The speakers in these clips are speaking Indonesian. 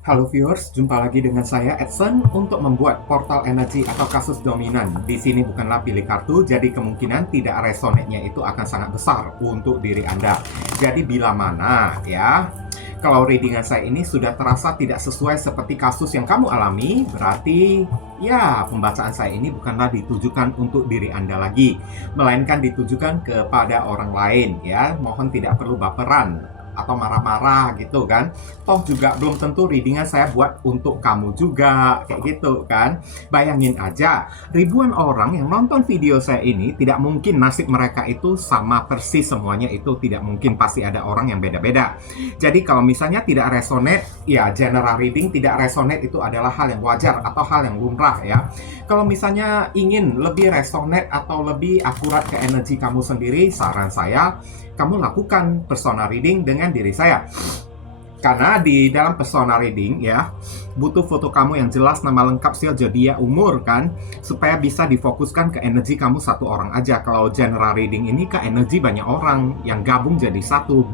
Halo viewers, jumpa lagi dengan saya Edson untuk membuat portal energi atau kasus dominan. Di sini bukanlah pilih kartu, jadi kemungkinan tidak resonate-nya itu akan sangat besar untuk diri Anda. Jadi bila mana ya, kalau readingan saya ini sudah terasa tidak sesuai seperti kasus yang kamu alami, berarti ya pembacaan saya ini bukanlah ditujukan untuk diri Anda lagi, melainkan ditujukan kepada orang lain ya. Mohon tidak perlu baperan atau marah-marah gitu kan. Toh juga belum tentu readingan saya buat untuk kamu juga, kayak gitu kan. Bayangin aja, ribuan orang yang nonton video saya ini, tidak mungkin nasib mereka itu sama persis semuanya, itu tidak mungkin, pasti ada orang yang beda-beda. Jadi kalau misalnya tidak resonate, ya general reading tidak resonate itu adalah hal yang wajar atau hal yang lumrah ya. Kalau misalnya ingin lebih resonate atau lebih akurat ke energi kamu sendiri, saran saya kamu lakukan personal reading dengan diri saya. Karena di dalam personal reading ya, butuh foto kamu yang jelas, nama lengkap, sil, zodiak, umur kan, supaya bisa difokuskan ke energi kamu satu orang aja. Kalau general reading ini ke energi banyak orang yang gabung jadi satu.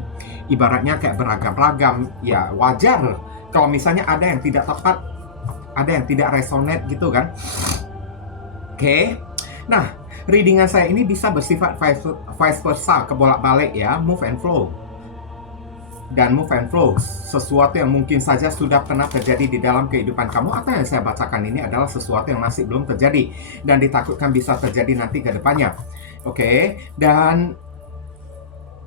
Ibaratnya kayak beragam-ragam, ya wajar kalau misalnya ada yang tidak tepat, ada yang tidak resonate gitu kan. Oke. Nah, readingan saya ini bisa bersifat vice versa, kebolak-balik ya, move and flow. Dan move and flow, sesuatu yang mungkin saja sudah pernah terjadi di dalam kehidupan kamu, atau yang saya bacakan ini adalah sesuatu yang masih belum terjadi dan ditakutkan bisa terjadi nanti ke depannya. Oke, dan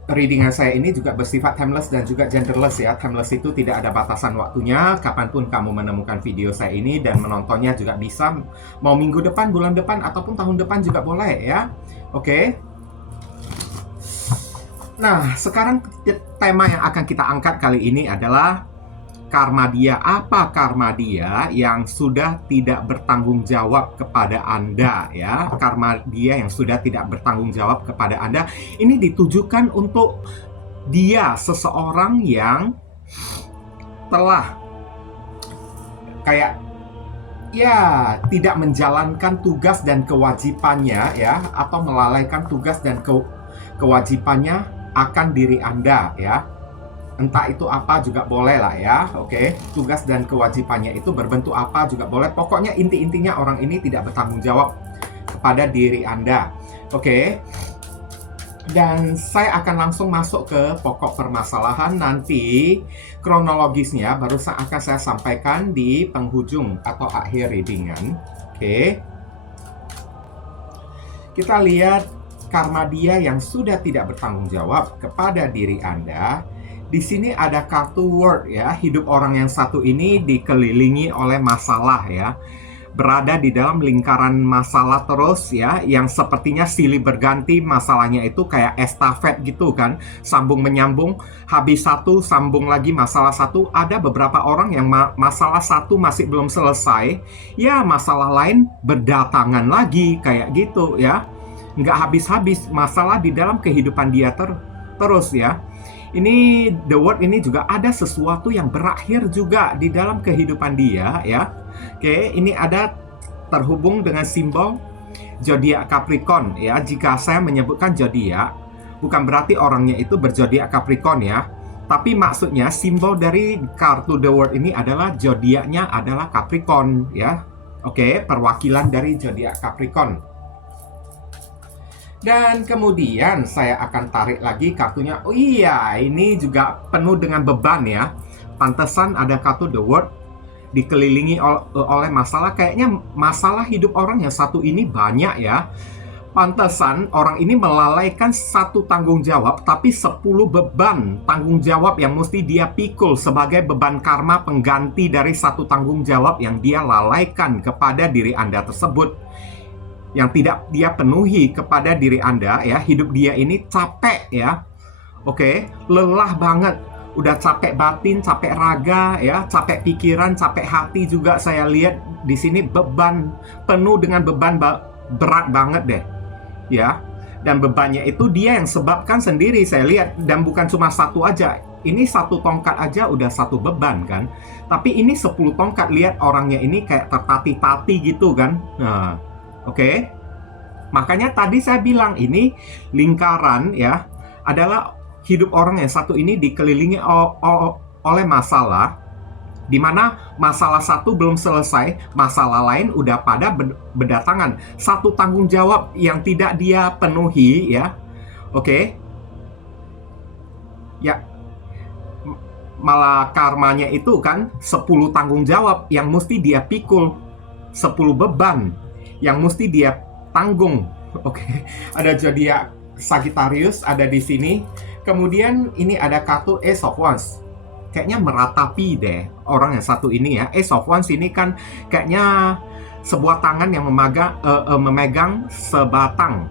readingan saya ini juga bersifat timeless dan juga genderless ya. Timeless itu tidak ada batasan waktunya, kapanpun kamu menemukan video saya ini dan menontonnya juga bisa, mau minggu depan, bulan depan, ataupun tahun depan juga boleh ya. Oke. Nah, sekarang tema yang akan kita angkat kali ini adalah karma dia. Apa karma dia yang sudah tidak bertanggung jawab kepada Anda ya? Karma dia yang sudah tidak bertanggung jawab kepada Anda. Ini ditujukan untuk dia, seseorang yang telah kayak ya tidak menjalankan tugas dan kewajibannya ya, atau melalaikan tugas dan kewajibannya akan diri Anda ya. Entah itu apa juga boleh lah ya, oke. Tugas dan kewajibannya itu berbentuk apa juga boleh. Pokoknya inti-intinya orang ini tidak bertanggung jawab kepada diri Anda, oke. Dan saya akan langsung masuk ke pokok permasalahan. Nanti kronologisnya baru akan saya sampaikan di penghujung atau akhir readingan, oke. Kita lihat karma dia yang sudah tidak bertanggung jawab kepada diri Anda. Di sini ada kartu World ya. Hidup orang yang satu ini dikelilingi oleh masalah ya. Berada di dalam lingkaran masalah terus ya, yang sepertinya silih berganti. Masalahnya itu kayak estafet gitu kan, sambung menyambung. Habis satu, sambung lagi masalah satu. Ada beberapa orang yang masalah satu masih belum selesai, ya masalah lain berdatangan lagi, kayak gitu ya. Nggak habis-habis masalah di dalam kehidupan dia terus ya. Ini The World ini juga ada sesuatu yang berakhir juga di dalam kehidupan dia ya. Oke, ini ada terhubung dengan simbol zodiak Capricorn ya. Jika saya menyebutkan zodiak, bukan berarti orangnya itu berzodiak Capricorn ya. Tapi maksudnya simbol dari kartu The World ini adalah zodiaknya adalah Capricorn ya. Oke, perwakilan dari zodiak Capricorn. Dan kemudian saya akan tarik lagi kartunya. Oh iya, ini juga penuh dengan beban ya. Pantesan ada kartu The World dikelilingi oleh masalah. Kayaknya masalah hidup orang yang satu ini banyak ya. Pantesan orang ini melalaikan satu tanggung jawab, tapi 10 beban tanggung jawab yang mesti dia pikul sebagai beban karma pengganti dari satu tanggung jawab yang dia lalaikan kepada diri Anda tersebut, yang tidak dia penuhi kepada diri Anda ya. Hidup dia ini capek ya. Oke, lelah banget. Udah capek batin, capek raga ya, capek pikiran, capek hati juga saya lihat di sini. Beban, penuh dengan beban berat banget deh. Ya. Dan bebannya itu dia yang sebabkan sendiri saya lihat, dan bukan cuma satu aja. Ini satu tongkat aja udah satu beban kan. Tapi ini 10 tongkat, lihat orangnya ini kayak tertati-tati gitu kan. Nah, oke, makanya tadi saya bilang ini lingkaran ya, adalah hidup orang yang satu ini dikelilingi oleh masalah. di mana masalah satu belum selesai, masalah lain udah pada berdatangan. Satu tanggung jawab yang tidak dia penuhi, ya, oke, ya, malah karmanya itu kan 10 tanggung jawab yang mesti dia pikul, 10 beban yang mesti dia tanggung. Oke, ada zodiak Sagittarius ada di sini. Kemudian ini ada kartu Ace of Wands. Kayaknya meratapi deh orang yang satu ini ya. Ace of Wands ini kan kayaknya sebuah tangan yang memegang sebatang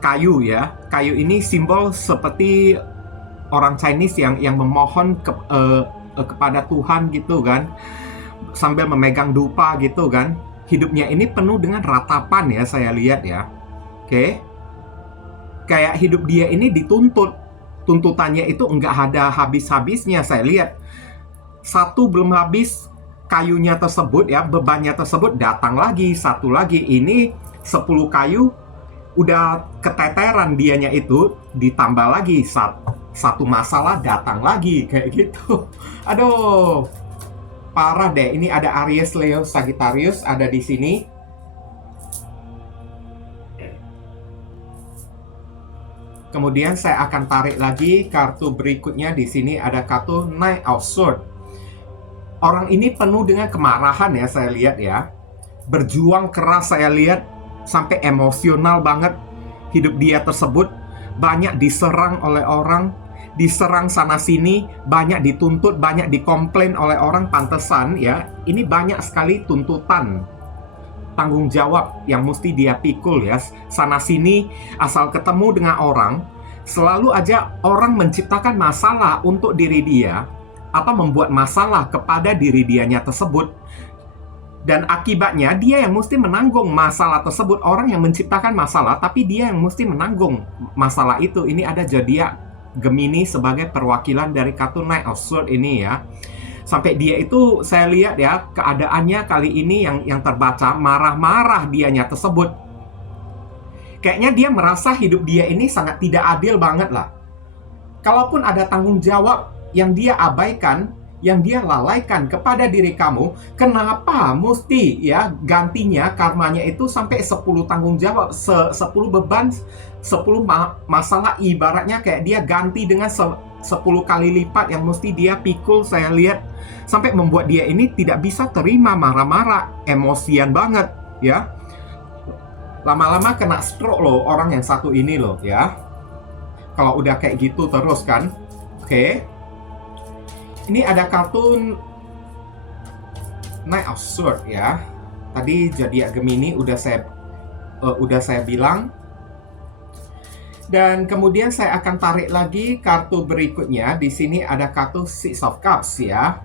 kayu ya. Kayu ini simbol seperti orang Chinese yang memohon kepada Tuhan gitu kan, sambil memegang dupa gitu kan. Hidupnya ini penuh dengan ratapan ya, saya lihat ya. Oke. Kayak hidup dia ini dituntut. Tuntutannya itu enggak ada habis-habisnya, saya lihat. Satu belum habis kayunya tersebut ya, bebannya tersebut datang lagi, satu lagi. Ini 10 kayu udah keteteran dianya itu, ditambah lagi satu masalah datang lagi kayak gitu. Aduh. Parah deh, ini ada Aries, Leo, Sagittarius ada di sini. Kemudian saya akan tarik lagi kartu berikutnya. Di sini ada kartu Knight of Swords. Orang ini penuh dengan kemarahan ya, saya lihat ya. Berjuang keras saya lihat, sampai emosional banget. Hidup dia tersebut banyak diserang oleh orang, diserang sana-sini, banyak dituntut, banyak dikomplain oleh orang. Pantesan ya, ini banyak sekali tuntutan, tanggung jawab yang mesti dia pikul ya. Sana-sini, asal ketemu dengan orang, selalu aja orang menciptakan masalah untuk diri dia, atau membuat masalah kepada diri dianya tersebut. Dan akibatnya dia yang mesti menanggung masalah tersebut. Orang yang menciptakan masalah, tapi dia yang mesti menanggung masalah itu. Ini ada zodiak Gemini sebagai perwakilan dari kartu Knight of Swords ini ya. Sampai dia itu saya lihat ya, keadaannya kali ini yang terbaca marah-marah dianya tersebut. Kayaknya dia merasa hidup dia ini sangat tidak adil banget lah. Kalaupun ada tanggung jawab yang dia abaikan, yang dia lalaikan kepada diri kamu, kenapa mesti ya gantinya karmanya itu sampai 10 tanggung jawab, 10 beban, 10 masalah, ibaratnya kayak dia ganti dengan 10 kali lipat yang mesti dia pikul. Saya lihat sampai membuat dia ini tidak bisa terima, marah-marah, emosian banget ya. Lama-lama kena stroke loh orang yang satu ini loh ya, kalau udah kayak gitu terus kan. Oke. Ini ada kartu Knight of Swords ya. Tadi zodiak Gemini udah saya bilang. Dan kemudian saya akan tarik lagi kartu berikutnya. Di sini ada kartu Six of Cups ya.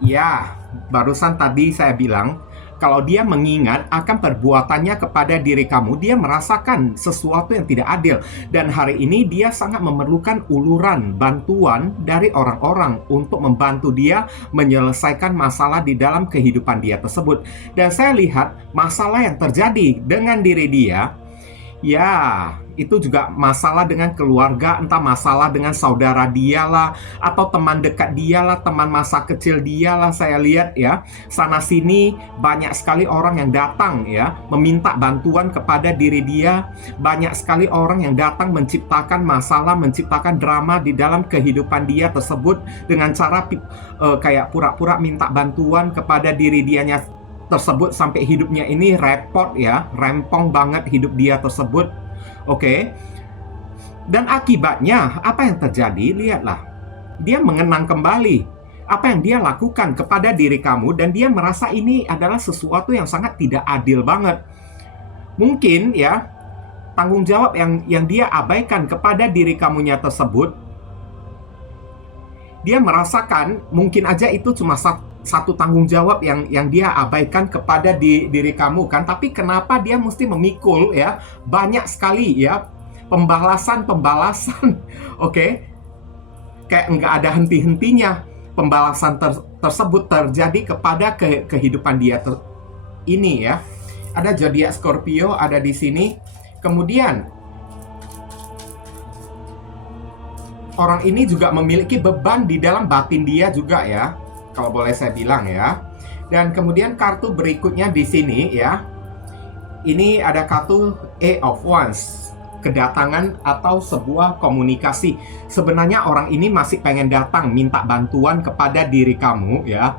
Ya, barusan tadi saya bilang, kalau dia mengingat akan perbuatannya kepada diri kamu, dia merasakan sesuatu yang tidak adil. Dan hari ini dia sangat memerlukan uluran, bantuan dari orang-orang untuk membantu dia menyelesaikan masalah di dalam kehidupan dia tersebut. Dan saya lihat masalah yang terjadi dengan diri dia, ya itu juga masalah dengan keluarga, entah masalah dengan saudara dia lah, atau teman dekat dia lah, teman masa kecil dia lah. Saya lihat ya, sana sini banyak sekali orang yang datang ya, meminta bantuan kepada diri dia. Banyak sekali orang yang datang menciptakan masalah, menciptakan drama di dalam kehidupan dia tersebut, dengan cara kayak pura-pura minta bantuan kepada diri dianya tersebut, sampai hidupnya ini repot ya, rempong banget hidup dia tersebut. Oke. Dan akibatnya apa yang terjadi? Lihatlah. Dia mengenang kembali apa yang dia lakukan kepada diri kamu, dan dia merasa ini adalah sesuatu yang sangat tidak adil banget. Mungkin ya, tanggung jawab yang dia abaikan kepada diri kamunya tersebut, dia merasakan mungkin aja itu cuma satu tanggung jawab yang dia abaikan kepada diri kamu kan. Tapi kenapa dia mesti memikul ya banyak sekali ya pembalasan oke. Kayak nggak ada henti-hentinya pembalasan tersebut terjadi kepada kehidupan dia ini ya. Ada zodiak Scorpio ada di sini. Kemudian orang ini juga memiliki beban di dalam batin dia juga ya, kalau boleh saya bilang ya. Dan kemudian kartu berikutnya di sini ya, ini ada kartu Eight of Wands, kedatangan atau sebuah komunikasi. Sebenarnya orang ini masih pengen datang minta bantuan kepada diri kamu ya.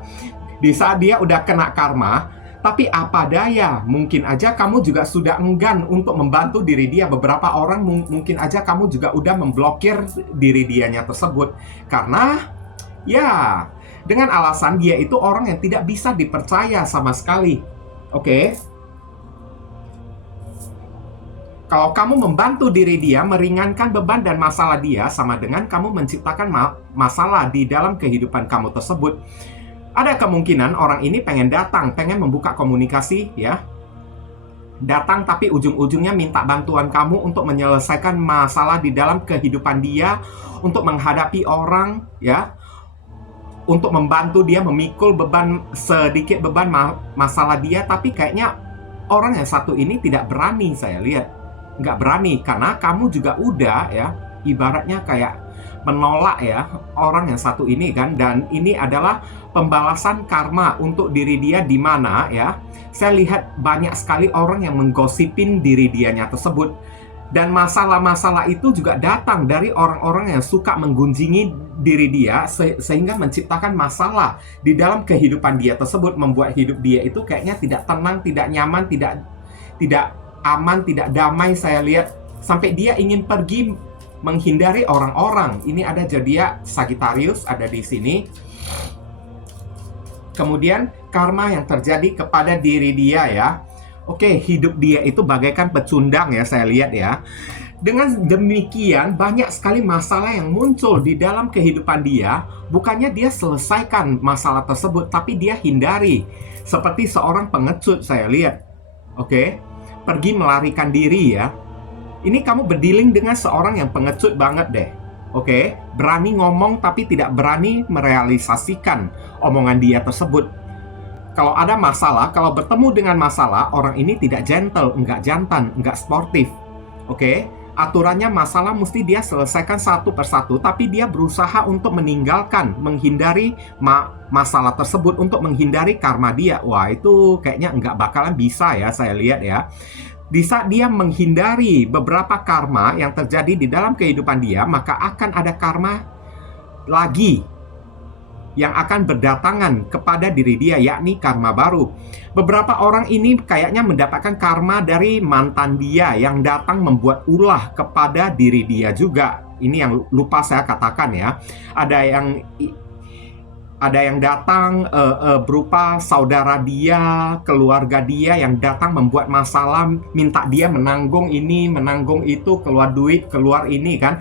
Di saat dia udah kena karma, tapi apa daya, mungkin aja kamu juga sudah enggan untuk membantu diri dia. Beberapa orang mungkin aja kamu juga udah memblokir diri dianya tersebut. Karena, ya, dengan alasan dia itu orang yang tidak bisa dipercaya sama sekali. Oke? Kalau kamu membantu diri dia, meringankan beban dan masalah dia, sama dengan kamu menciptakan masalah di dalam kehidupan kamu tersebut. Ada kemungkinan orang ini pengen datang, pengen membuka komunikasi ya. Datang tapi ujung-ujungnya minta bantuan kamu untuk menyelesaikan masalah di dalam kehidupan dia, untuk menghadapi orang ya, untuk membantu dia memikul sedikit beban masalah dia. Tapi kayaknya orang yang satu ini tidak berani, saya lihat. Nggak berani, karena kamu juga udah ya, ibaratnya kayak menolak ya orang yang satu ini kan. Dan ini adalah pembalasan karma untuk diri dia, di mana ya, saya lihat banyak sekali orang yang menggosipin diri dianya tersebut. Dan masalah-masalah itu juga datang dari orang-orang yang suka menggunjingi diri dia, sehingga menciptakan masalah di dalam kehidupan dia tersebut, membuat hidup dia itu kayaknya tidak tenang, tidak nyaman, tidak aman, tidak damai. Saya lihat sampai dia ingin pergi menghindari orang-orang. Ini ada zodiak Sagittarius ada di sini. Kemudian karma yang terjadi kepada diri dia ya. Oke, hidup dia itu bagaikan pecundang ya, saya lihat ya. Dengan demikian banyak sekali masalah yang muncul di dalam kehidupan dia. Bukannya dia selesaikan masalah tersebut, tapi dia hindari. Seperti seorang pengecut, saya lihat. Oke, pergi melarikan diri ya. Ini kamu berdealing dengan seorang yang pengecut banget deh. Oke, berani ngomong tapi tidak berani merealisasikan omongan dia tersebut. Kalau ada masalah, kalau bertemu dengan masalah, orang ini tidak gentle, enggak jantan, enggak sportif. Oke, aturannya masalah mesti dia selesaikan satu persatu, tapi dia berusaha untuk meninggalkan, menghindari masalah tersebut untuk menghindari karma dia. Wah, itu kayaknya enggak bakalan bisa ya, saya lihat ya. Di saat dia menghindari beberapa karma yang terjadi di dalam kehidupan dia, maka akan ada karma lagi yang akan berdatangan kepada diri dia, yakni karma baru. Beberapa orang ini kayaknya mendapatkan karma dari mantan dia yang datang membuat ulah kepada diri dia juga. Ini yang lupa saya katakan ya. Ada yang datang berupa saudara dia, keluarga dia yang datang membuat masalah, minta dia menanggung ini, menanggung itu, keluar duit, keluar ini kan.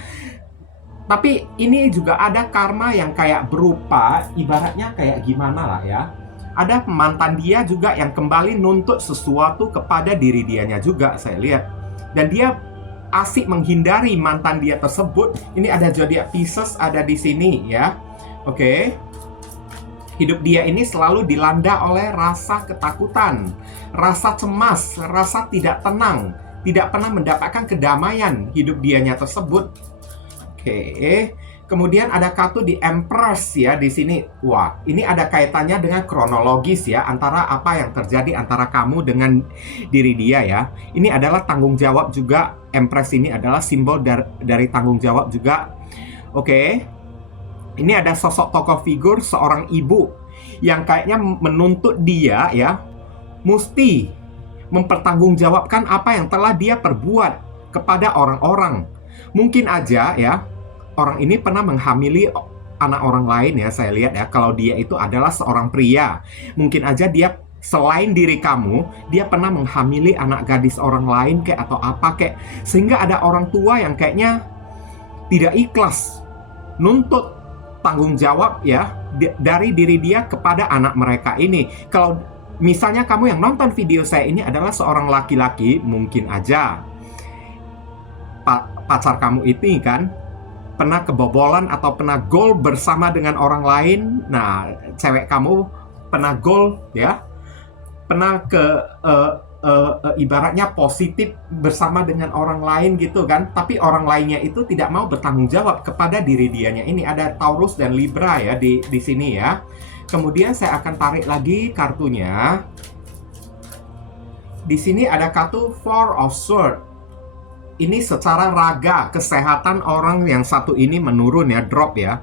Tapi ini juga ada karma yang kayak berupa, ibaratnya kayak gimana lah ya. Ada mantan dia juga yang kembali nuntut sesuatu kepada diri dianya juga, saya lihat. Dan dia asik menghindari mantan dia tersebut. Ini ada zodiak Pisces ada di sini ya. Oke. Hidup dia ini selalu dilanda oleh rasa ketakutan, rasa cemas, rasa tidak tenang, tidak pernah mendapatkan kedamaian hidup dianya tersebut. Oke. Kemudian ada kartu di Empress ya di sini. Wah, ini ada kaitannya dengan kronologis ya, antara apa yang terjadi antara kamu dengan diri dia ya. Ini adalah tanggung jawab juga. Empress ini adalah simbol dari tanggung jawab juga. Oke. Ini ada sosok tokoh figur seorang ibu yang kayaknya menuntut dia ya, mesti mempertanggungjawabkan apa yang telah dia perbuat kepada orang-orang. Mungkin aja ya, orang ini pernah menghamili anak orang lain ya, saya lihat ya. Kalau dia itu adalah seorang pria, mungkin aja dia selain diri kamu, dia pernah menghamili anak gadis orang lain kayak atau apa kayak. Sehingga ada orang tua yang kayaknya tidak ikhlas nuntut tanggung jawab ya dari diri dia kepada anak mereka ini. Kalau misalnya kamu yang nonton video saya ini adalah seorang laki-laki, mungkin aja pacar kamu ini kan pernah kebobolan atau pernah gol bersama dengan orang lain. Nah, cewek kamu pernah gol ya, pernah ibaratnya positif bersama dengan orang lain gitu kan, tapi orang lainnya itu tidak mau bertanggung jawab kepada diri dianya. Ini ada Taurus dan Libra ya di sini ya. Kemudian saya akan tarik lagi kartunya. Di sini ada kartu Four of Swords. Ini secara raga, kesehatan orang yang satu ini menurun ya, drop ya.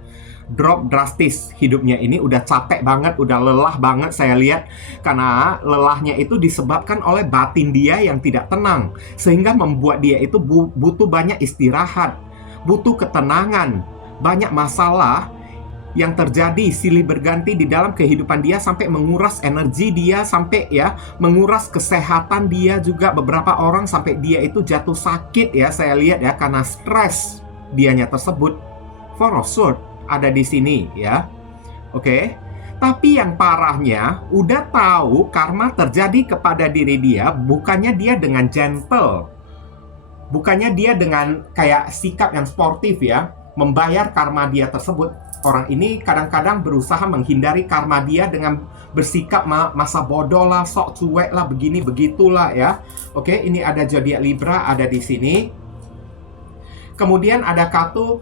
Drop drastis hidupnya ini, udah capek banget, udah lelah banget saya lihat. Karena lelahnya itu disebabkan oleh batin dia yang tidak tenang, sehingga membuat dia itu butuh banyak istirahat, butuh ketenangan. Banyak masalah yang terjadi silih berganti di dalam kehidupan dia sampai menguras energi dia, sampai ya menguras kesehatan dia juga. Beberapa orang sampai dia itu jatuh sakit ya, saya lihat ya, karena stres dianya tersebut. Four of Swords ada di sini ya. Oke. Tapi yang parahnya, udah tahu karma terjadi kepada diri dia, bukannya dia dengan gentle, bukannya dia dengan kayak sikap yang sportif ya, membayar karma dia tersebut. Orang ini kadang-kadang berusaha menghindari karma dia dengan bersikap masa bodoh lah, sok cuek lah, begini begitulah ya. Oke, ini ada zodiak Libra ada di sini. Kemudian ada kartu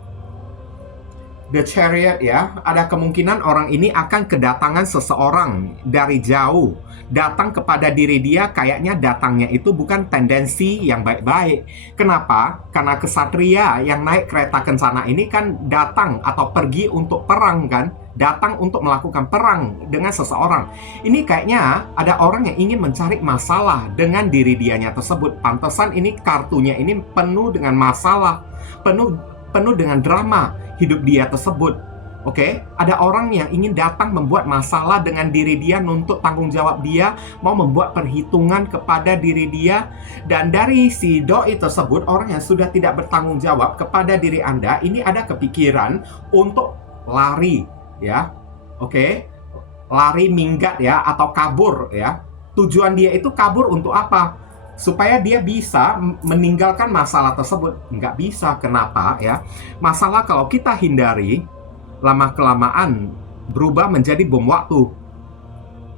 The Chariot ya. Ada kemungkinan orang ini akan kedatangan seseorang dari jauh, datang kepada diri dia. Kayaknya datangnya itu bukan tendensi yang baik-baik. Kenapa? Karena kesatria yang naik kereta kencana ini kan datang atau pergi untuk perang kan, datang untuk melakukan perang dengan seseorang. Ini kayaknya ada orang yang ingin mencari masalah dengan diri dianya tersebut. Pantesan ini kartunya ini penuh dengan masalah, penuh dengan drama hidup dia tersebut. Oke, ada orang yang ingin datang membuat masalah dengan diri dia, nuntut tanggung jawab dia, mau membuat perhitungan kepada diri dia. Dan dari si doi tersebut, orang yang sudah tidak bertanggung jawab kepada diri Anda, ini ada kepikiran untuk lari ya. Oke, lari minggat ya, atau kabur ya. Tujuan dia itu kabur untuk apa? Supaya dia bisa meninggalkan masalah tersebut. Nggak bisa. Kenapa ya? Masalah kalau kita hindari, lama-kelamaan berubah menjadi bom waktu.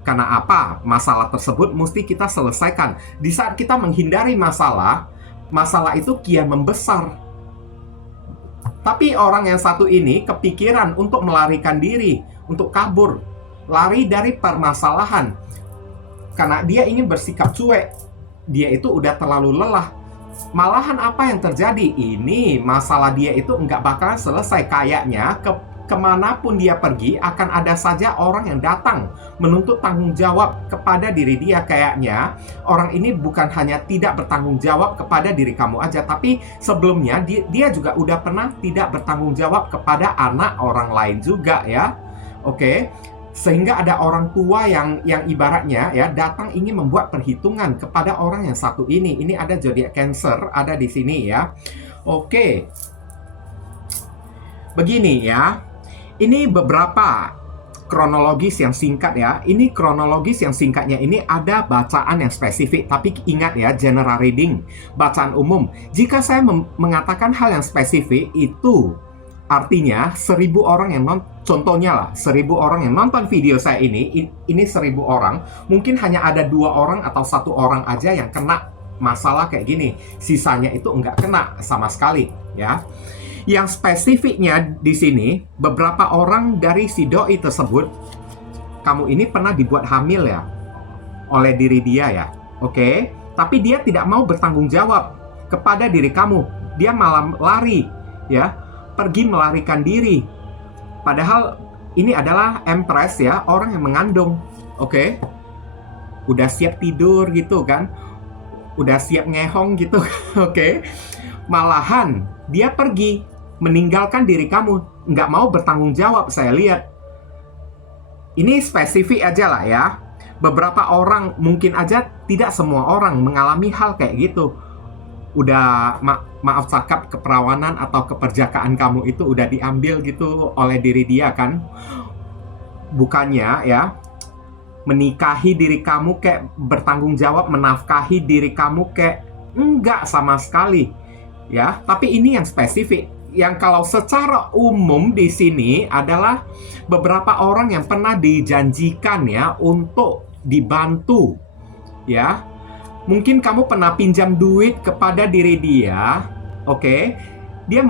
Karena apa? Masalah tersebut mesti kita selesaikan. Di saat kita menghindari masalah, masalah itu kian membesar. Tapi orang yang satu ini kepikiran untuk melarikan diri, untuk kabur, lari dari permasalahan. Karena dia ingin bersikap cuek. Dia itu udah terlalu lelah. Malahan apa yang terjadi? Ini masalah dia itu nggak bakalan selesai. Kayaknya kemanapun dia pergi akan ada saja orang yang datang menuntut tanggung jawab kepada diri dia. Kayaknya orang ini bukan hanya tidak bertanggung jawab kepada diri kamu aja, tapi sebelumnya dia juga udah pernah tidak bertanggung jawab kepada anak orang lain juga ya. Oke. Sehingga ada orang tua yang ibaratnya ya datang ingin membuat perhitungan kepada orang yang satu ini. Ini ada zodiak Cancer ada di sini ya. Oke. Begini ya. Ini beberapa kronologis yang singkat ya. Ini kronologis yang singkatnya ini ada bacaan yang spesifik. Tapi ingat ya, general reading, bacaan umum. Jika saya mengatakan hal yang spesifik, itu artinya 1000 orang yang contohnya lah, 1000 orang yang nonton video saya ini 1000 orang, mungkin hanya ada 2 orang atau 1 orang aja yang kena masalah kayak gini. Sisanya itu enggak kena sama sekali ya. Yang spesifiknya di sini, beberapa orang dari si doi tersebut, kamu ini pernah dibuat hamil ya oleh diri dia ya. Oke, tapi dia tidak mau bertanggung jawab kepada diri kamu. Dia malah lari ya, pergi melarikan diri. Padahal ini adalah Empress ya, orang yang mengandung. Oke. Udah siap tidur gitu kan. Udah siap ngehong gitu. Oke. Malahan dia pergi meninggalkan diri kamu, nggak mau bertanggung jawab. Saya lihat ini spesifik aja lah ya. Beberapa orang, mungkin aja tidak semua orang mengalami hal kayak gitu. Udah maaf cakap, keperawanan atau keperjakaan kamu itu udah diambil gitu oleh diri dia kan. Bukannya ya menikahi diri kamu kayak bertanggung jawab menafkahi diri kamu kayak enggak sama sekali ya. Tapi ini yang spesifik. Yang kalau secara umum di sini adalah beberapa orang yang pernah dijanjikan ya untuk dibantu ya Mungkin kamu pernah pinjam duit kepada diri dia, oke? Dia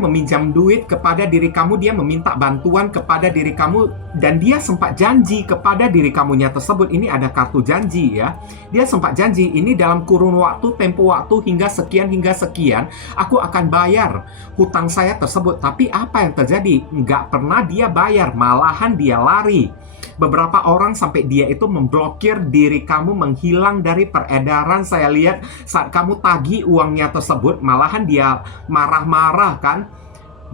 meminjam duit kepada diri kamu, dia meminta bantuan kepada diri kamu, dan dia sempat janji kepada diri kamunya tersebut. Ini ada kartu janji ya. Dia sempat janji, ini dalam kurun waktu, tempo waktu hingga sekian, aku akan bayar hutang saya tersebut. Tapi apa yang terjadi? Nggak pernah dia bayar, malahan dia lari. Beberapa orang sampai dia itu memblokir diri kamu, menghilang dari peredaran. Saya lihat saat kamu tagih uangnya tersebut, malahan dia marah-marah kan.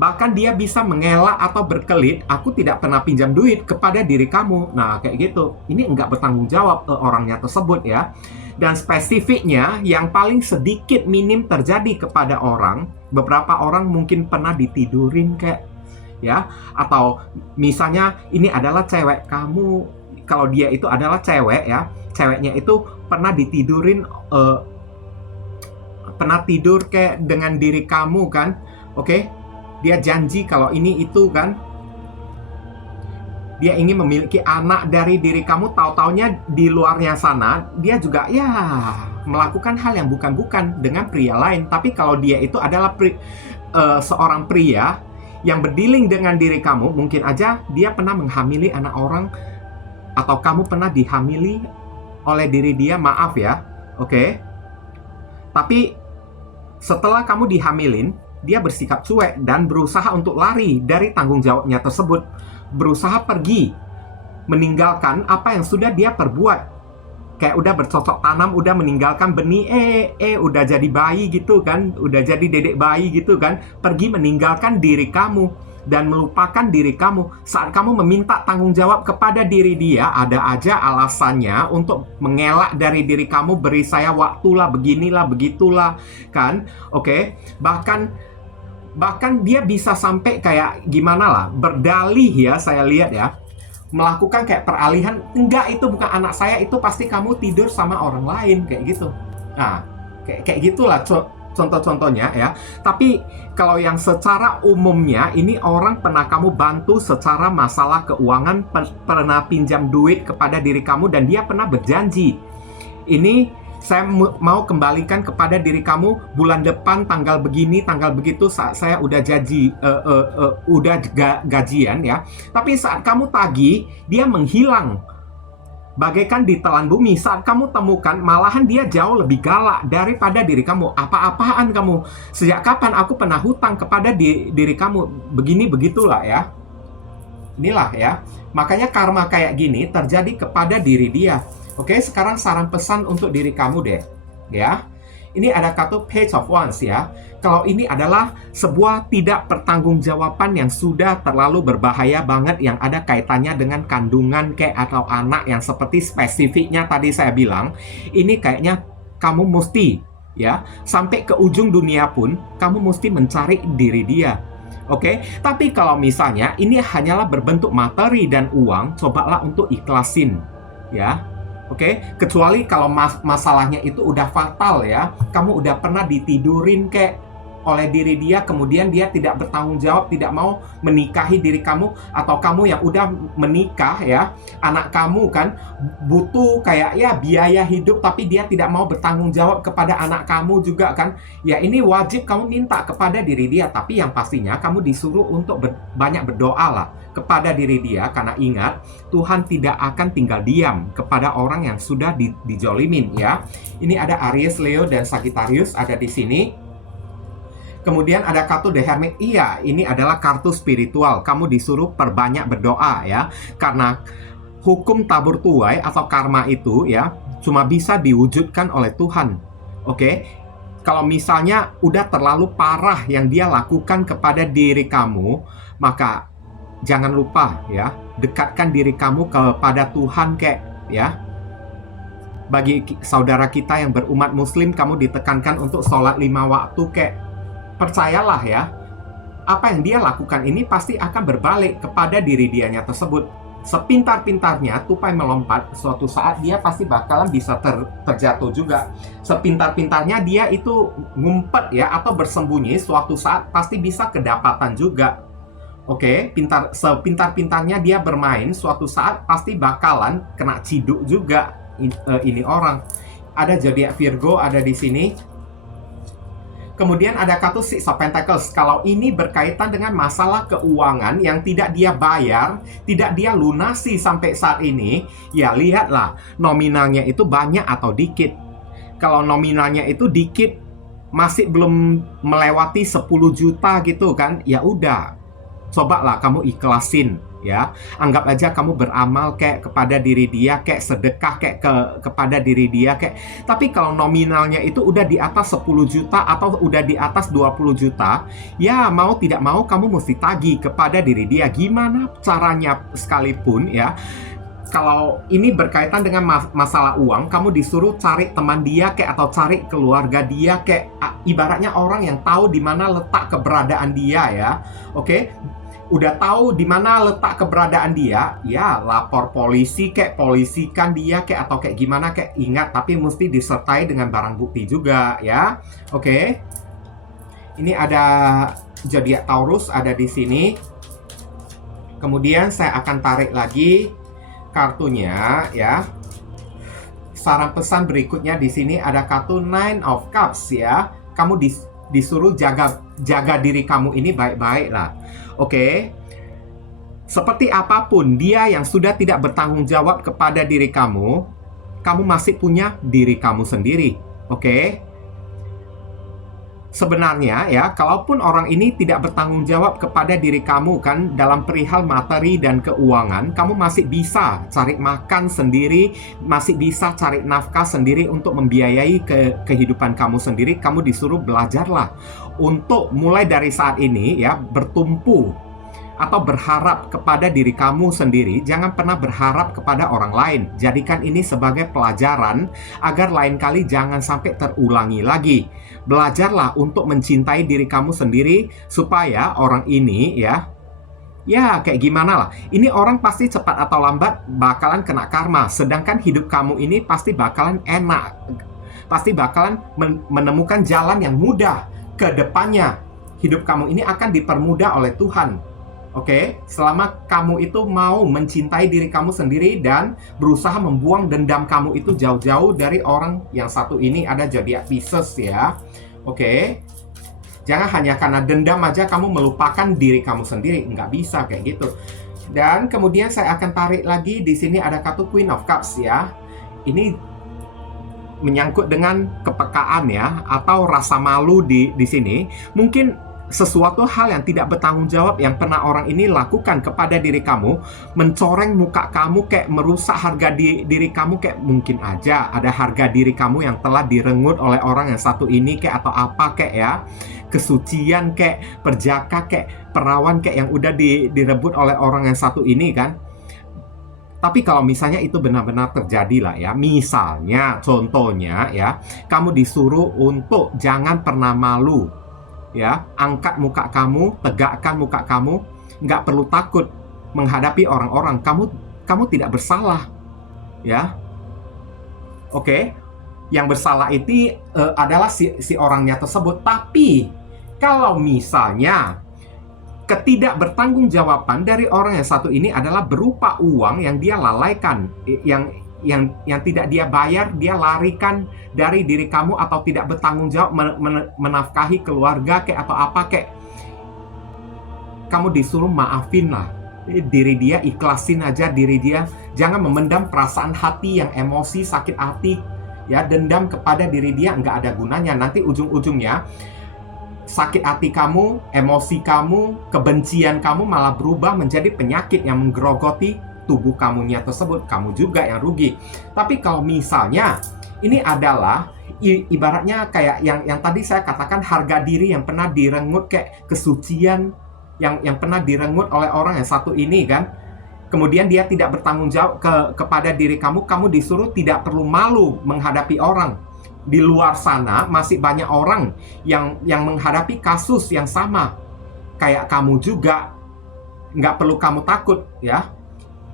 Bahkan dia bisa mengelak atau berkelit, aku tidak pernah pinjam duit kepada diri kamu. Nah, kayak gitu. Ini enggak bertanggung jawab orangnya tersebut ya. Dan spesifiknya yang paling sedikit minim terjadi kepada orang, beberapa orang mungkin pernah ditidurin kayak ya, atau misalnya ini adalah cewek kamu, kalau dia itu adalah cewek ya, ceweknya itu pernah ditidurin, pernah tidur kayak dengan diri kamu kan, oke? Dia janji kalau ini itu kan, dia ingin memiliki anak dari diri kamu, tahu-taunya di luarnya sana dia juga ya melakukan hal yang bukan-bukan dengan pria lain. Tapi kalau dia itu adalah seorang pria yang berdealing dengan diri kamu, mungkin aja dia pernah menghamili anak orang, atau kamu pernah dihamili oleh diri dia, maaf ya, oke? Tapi setelah kamu dihamilin, dia bersikap cuek dan berusaha untuk lari dari tanggung jawabnya tersebut, berusaha pergi, meninggalkan apa yang sudah dia perbuat. Kayak udah bercocok tanam, udah meninggalkan benih, udah jadi bayi gitu kan, udah jadi dedek bayi gitu kan, pergi meninggalkan diri kamu dan melupakan diri kamu. Saat kamu meminta tanggung jawab kepada diri dia, ada aja alasannya untuk mengelak dari diri kamu, beri saya waktulah, beginilah, begitulah kan, oke? Bahkan dia bisa sampai kayak gimana lah, berdalih ya, saya lihat ya, melakukan kayak peralihan, enggak, itu bukan anak saya, itu pasti kamu tidur sama orang lain, kayak gitu. Nah, kayak gitulah contoh-contohnya ya. Tapi kalau yang secara umumnya, ini orang pernah kamu bantu secara masalah keuangan, pernah pinjam duit kepada diri kamu, dan dia pernah berjanji, ini saya mau kembalikan kepada diri kamu bulan depan tanggal begini, tanggal begitu, saat saya udah gajian ya. Tapi saat kamu tagih, dia menghilang bagaikan ditelan bumi. Saat kamu temukan, malahan dia jauh lebih galak daripada diri kamu. Apa-apaan kamu? Sejak kapan aku pernah hutang kepada diri kamu? Begini begitulah ya. Inilah ya. Makanya karma kayak gini terjadi kepada diri dia. Oke, sekarang saran pesan untuk diri kamu deh, ya. Ini ada kartu Page of Wands ya. Kalau ini adalah sebuah tidak pertanggungjawaban yang sudah terlalu berbahaya banget, yang ada kaitannya dengan kandungan kayak atau anak, yang seperti spesifiknya tadi saya bilang, ini kayaknya kamu mesti ya, sampai ke ujung dunia pun kamu mesti mencari diri dia. Oke, tapi kalau misalnya ini hanyalah berbentuk materi dan uang, cobalah untuk ikhlasin ya. Oke, kecuali kalau masalahnya itu udah fatal ya, kamu udah pernah ditidurin kayak oleh diri dia, kemudian dia tidak bertanggung jawab, tidak mau menikahi diri kamu, atau kamu yang udah menikah ya, anak kamu kan butuh kayak ya biaya hidup, tapi dia tidak mau bertanggung jawab kepada anak kamu juga kan, ya ini wajib kamu minta kepada diri dia. Tapi yang pastinya kamu disuruh untuk banyak berdoa lah kepada diri dia, karena ingat, Tuhan tidak akan tinggal diam kepada orang yang sudah dijolimin ya. Ini ada Aries, Leo, dan Sagittarius ada di sini. Kemudian ada kartu The Hermit. Iya, ini adalah kartu spiritual. Kamu disuruh perbanyak berdoa ya. Karena hukum tabur tuai atau karma itu ya cuma bisa diwujudkan oleh Tuhan. Oke? Kalau misalnya udah terlalu parah yang dia lakukan kepada diri kamu, maka jangan lupa ya, dekatkan diri kamu kepada Tuhan kayak ya. Bagi saudara kita yang berumat muslim, kamu ditekankan untuk sholat 5 waktu kayak. Percayalah ya, apa yang dia lakukan ini pasti akan berbalik kepada diri dianya tersebut. Sepintar-pintarnya tupai melompat, suatu saat dia pasti bakalan bisa terjatuh juga. Sepintar-pintarnya dia itu ngumpet ya, atau bersembunyi, suatu saat pasti bisa kedapatan juga. Oke, sepintar-pintarnya dia bermain, suatu saat pasti bakalan kena ciduk juga ini orang. ada zodiak Virgo ada di sini. Kemudian ada kartu Six of Pentacles. Kalau ini berkaitan dengan masalah keuangan yang tidak dia bayar, tidak dia lunasi sampai saat ini, ya lihatlah nominalnya itu banyak atau dikit. Kalau nominalnya itu dikit, masih belum melewati 10 juta gitu kan, ya udah, cobalah kamu ikhlasin ya. Anggap aja kamu beramal kayak kepada diri dia, kayak sedekah kayak kepada diri dia kayak. Tapi kalau nominalnya itu udah di atas 10 juta atau udah di atas 20 juta, ya mau tidak mau kamu mesti tagih kepada diri dia. Gimana caranya sekalipun ya. Kalau ini berkaitan dengan masalah uang, kamu disuruh cari teman dia kayak atau cari keluarga dia kayak, ibaratnya orang yang tahu di mana letak keberadaan dia ya. Oke? Udah tahu di mana letak keberadaan dia, ya lapor polisi kayak, polisikan dia kayak atau kayak gimana kayak. Ingat, tapi mesti disertai dengan barang bukti juga ya. Oke. Ini ada zodiak Taurus ada di sini. Kemudian saya akan tarik lagi kartunya ya. Saran pesan berikutnya di sini ada kartu Nine of Cups ya. Kamu disuruh jaga diri kamu ini baik-baik lah. Oke. Seperti apapun dia yang sudah tidak bertanggung jawab kepada diri kamu, kamu masih punya diri kamu sendiri. Oke. Sebenarnya ya, kalaupun orang ini tidak bertanggung jawab kepada diri kamu kan dalam perihal materi dan keuangan, kamu masih bisa cari makan sendiri, masih bisa cari nafkah sendiri untuk membiayai kehidupan kamu sendiri. Kamu disuruh belajarlah untuk mulai dari saat ini ya, bertumpu atau berharap kepada diri kamu sendiri. Jangan pernah berharap kepada orang lain. Jadikan ini sebagai pelajaran agar lain kali jangan sampai terulangi lagi. Belajarlah untuk mencintai diri kamu sendiri supaya orang ini ya kayak gimana lah. Ini orang pasti cepat atau lambat bakalan kena karma. Sedangkan hidup kamu ini pasti bakalan enak. Pasti bakalan menemukan jalan yang mudah ke depannya. Hidup kamu ini akan dipermudah oleh Tuhan. Oke, selama kamu itu mau mencintai diri kamu sendiri dan berusaha membuang dendam kamu itu jauh-jauh dari orang yang satu ini, ada zodiak Pisces ya. Oke. Jangan hanya karena dendam aja kamu melupakan diri kamu sendiri, nggak bisa kayak gitu. Dan kemudian saya akan tarik lagi di sini ada kartu Queen of Cups ya. Ini menyangkut dengan kepekaan ya atau rasa malu di sini. Mungkin sesuatu hal yang tidak bertanggung jawab yang pernah orang ini lakukan kepada diri kamu, mencoreng muka kamu kayak merusak harga diri kamu kayak. Mungkin aja ada harga diri kamu yang telah direnggut oleh orang yang satu ini kayak atau apa kayak ya. Kesucian kayak, perjaka kayak, perawan kayak yang udah direbut oleh orang yang satu ini kan. Tapi kalau misalnya itu benar-benar terjadi lah ya, misalnya contohnya ya, kamu disuruh untuk jangan pernah malu ya, angkat muka kamu, tegakkan muka kamu, nggak perlu takut menghadapi orang-orang. Kamu tidak bersalah ya. Oke. Yang bersalah itu adalah si orangnya tersebut. Tapi kalau misalnya ketidakbertanggungjawaban dari orang yang satu ini adalah berupa uang yang dia lalaikan, yang tidak dia bayar, dia larikan dari diri kamu atau tidak bertanggung jawab menafkahi keluarga kayak atau apa kayak, kamu disuruh maafin lah diri dia, ikhlasin aja diri dia. Jangan memendam perasaan hati yang emosi, sakit hati ya, dendam kepada diri dia nggak ada gunanya. Nanti ujung-ujungnya sakit hati kamu, emosi kamu, kebencian kamu malah berubah menjadi penyakit yang menggerogoti tubuh kamunya tersebut. Kamu juga yang rugi. Tapi kalau misalnya ini adalah ibaratnya kayak yang tadi saya katakan, harga diri yang pernah direnggut kayak kesucian yang pernah direnggut oleh orang yang satu ini kan. Kemudian dia tidak bertanggung jawab kepada diri kamu. Kamu disuruh tidak perlu malu menghadapi orang. Di luar sana masih banyak orang yang menghadapi kasus yang sama kayak kamu juga. Nggak perlu kamu takut ya.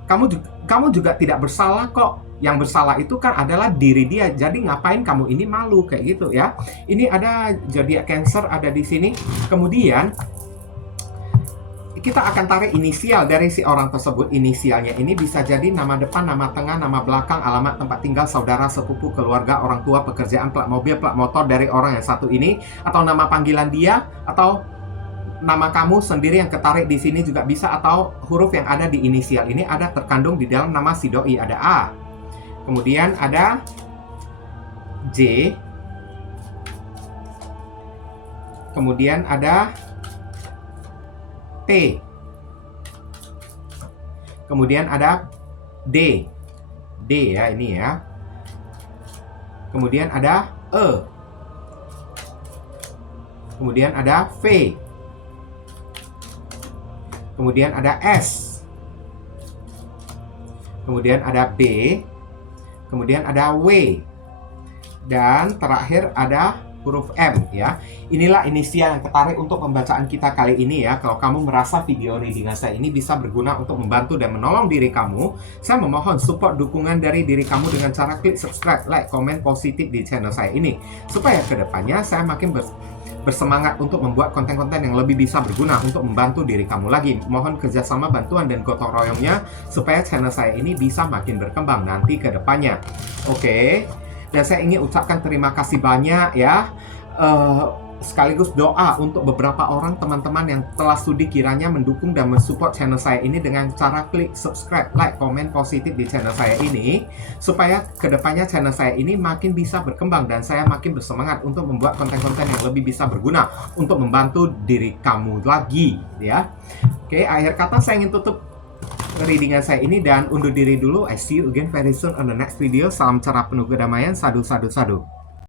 Kamu juga tidak bersalah kok. Yang bersalah itu kan adalah diri dia. Jadi ngapain kamu ini malu kayak gitu ya. Ini ada zodiak Cancer ada di sini. Kemudian kita akan tarik inisial dari si orang tersebut. Inisialnya ini bisa jadi nama depan, nama tengah, nama belakang, alamat tempat tinggal, saudara, sepupu, keluarga, orang tua, pekerjaan, plat mobil, plat motor dari orang yang satu ini, atau nama panggilan dia, atau nama kamu sendiri yang ketarik di sini juga bisa, atau huruf yang ada di inisial ini ada terkandung di dalam nama si doi. Ada A, kemudian ada J, kemudian ada T, kemudian ada D, D ya ini ya. Kemudian ada E, kemudian ada V, kemudian ada S, kemudian ada B, kemudian ada W, dan terakhir ada huruf M ya. Inilah inisial yang ketarik untuk pembacaan kita kali ini ya. Kalau kamu merasa video readingan saya ini bisa berguna untuk membantu dan menolong diri kamu, saya memohon support dukungan dari diri kamu dengan cara klik subscribe, like, komen positif di channel saya ini, supaya kedepannya saya makin bersemangat untuk membuat konten-konten yang lebih bisa berguna untuk membantu diri kamu lagi. Mohon kerjasama, bantuan, dan gotong royongnya supaya channel saya ini bisa makin berkembang nanti ke depannya. Oke. Dan saya ingin ucapkan terima kasih banyak ya, sekaligus doa untuk beberapa orang teman-teman yang telah studi kiranya mendukung dan mensupport channel saya ini dengan cara klik subscribe, like, komen positif di channel saya ini, supaya kedepannya channel saya ini makin bisa berkembang dan saya makin bersemangat untuk membuat konten-konten yang lebih bisa berguna untuk membantu diri kamu lagi ya. Oke, akhir kata saya ingin tutup readingan saya ini dan undur diri dulu. I see you again very soon on the next video. Salam cerah penuh kedamaian. Sadu, sadu, sadu.